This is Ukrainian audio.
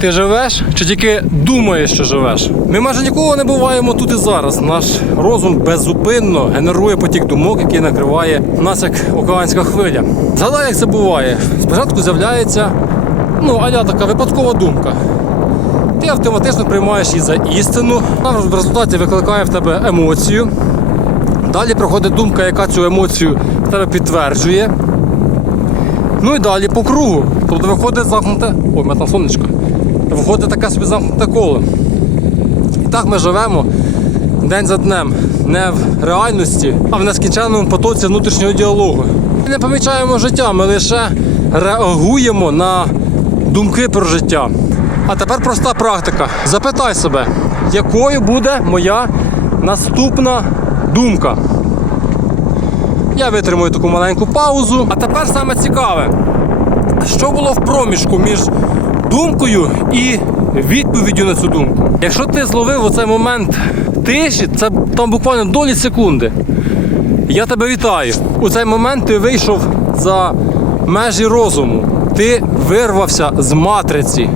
Ти живеш чи тільки думаєш, що живеш? Ми майже ніколи не буваємо тут і зараз. Наш розум беззупинно генерує потік думок, який накриває нас як океанська хвиля. Згадай, як це буває. Спочатку з'являється ну, аля така випадкова думка. Ти автоматично приймаєш її за істину, вона в результаті викликає в тебе емоцію. Далі проходить думка, яка цю емоцію в тебе підтверджує. Ну і далі по кругу. Тобто виходить замкнуте. Ой, мене там сонечко. Виходить таке собі замкнуте коло. І так ми живемо день за днем. Не в реальності, а в нескінченному потоці внутрішнього діалогу. Ми не помічаємо життя, ми лише реагуємо на думки про життя. А тепер проста практика. Запитай себе, якою буде моя наступна думка. Я витримую таку маленьку паузу. А тепер саме цікаве, що було в проміжку між думкою і відповіддю на цю думку. Якщо ти зловив оцей момент тиші, це там буквально долі секунди. Я тебе вітаю. У цей момент ти вийшов за межі розуму. Ти вирвався з матриці.